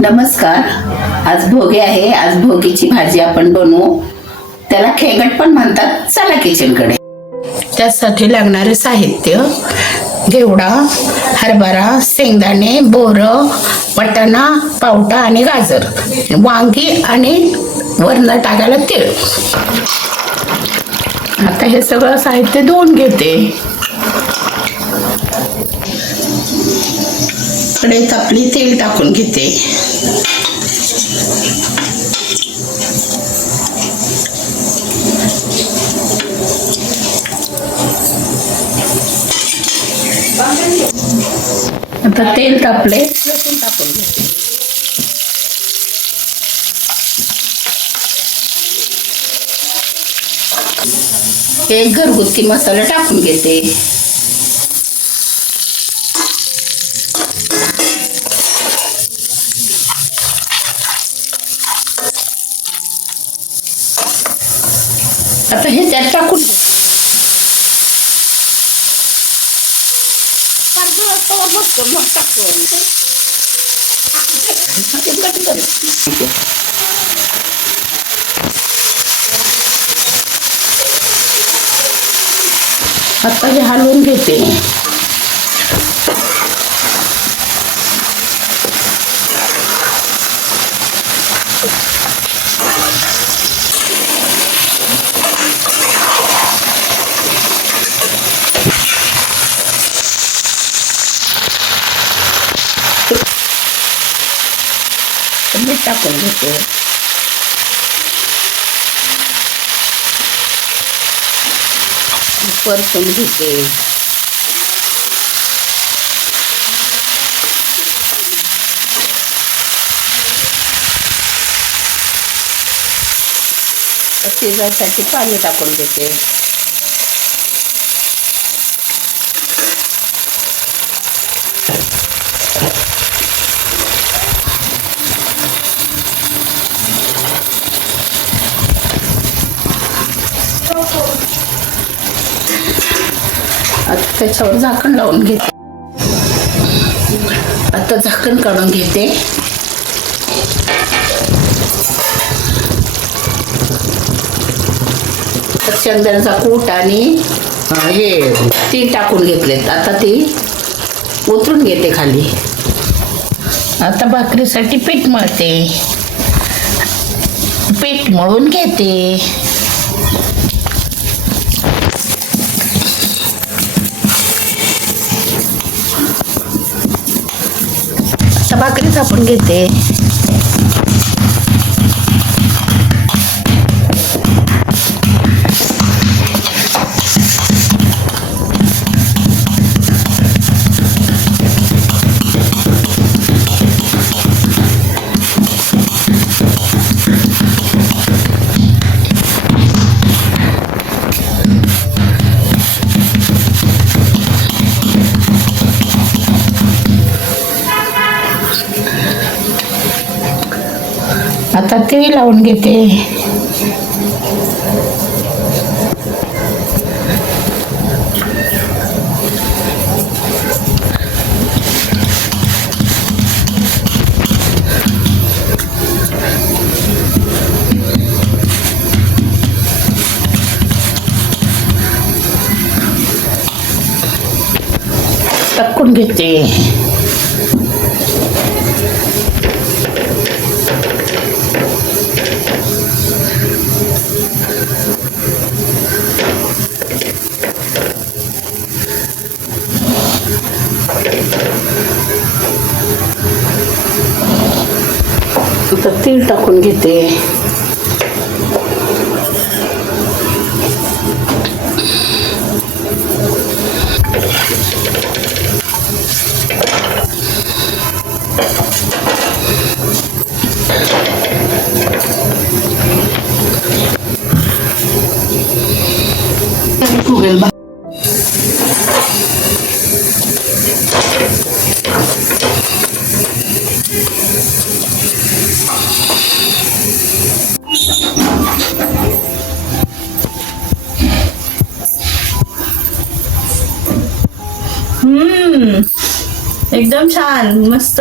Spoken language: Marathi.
नमस्कार. आज भोगी आहे. आज भोगीची भाजी आपण बनवू. त्याला खेगट पण म्हणतात. चला किचनकडे. त्यासाठी लागणारे साहित्य: घेवडा, हरभरा, शेंगदाणे, बोरं, वाटाणा, पावटा आणि गाजर, वांगी आणि वरण टाकायला तीळ. आता हे सगळं साहित्य धुवून घेते. कढईत आपली तेल टाकून घेते. आता तेल तापले, लसूण टाकून घेते. एक घरगुती मसाला टाकून घेते. आता हे त्यात टाकून मग टाकून आता हे हलवून घेते. मीठ टाकून घेते. परतून घेते. शिजायसाठी पाणी टाकून देते. आता त्याच्यावर झाकण लावून घेते. आता झाकण काढून घेते. शेंगदाण्याचा कूट आणि हे तीळ टाकून घेतलेत. आता ती उतरून घेते खाली. आता भाकरीसाठी पीठ मळते. पीठ मळून घेते. आता भाकरी थापून घेते. आता तीळ लावून घेते. टाकून घेते. आता तीळ टाकून घेते. एकदम छान मस्त.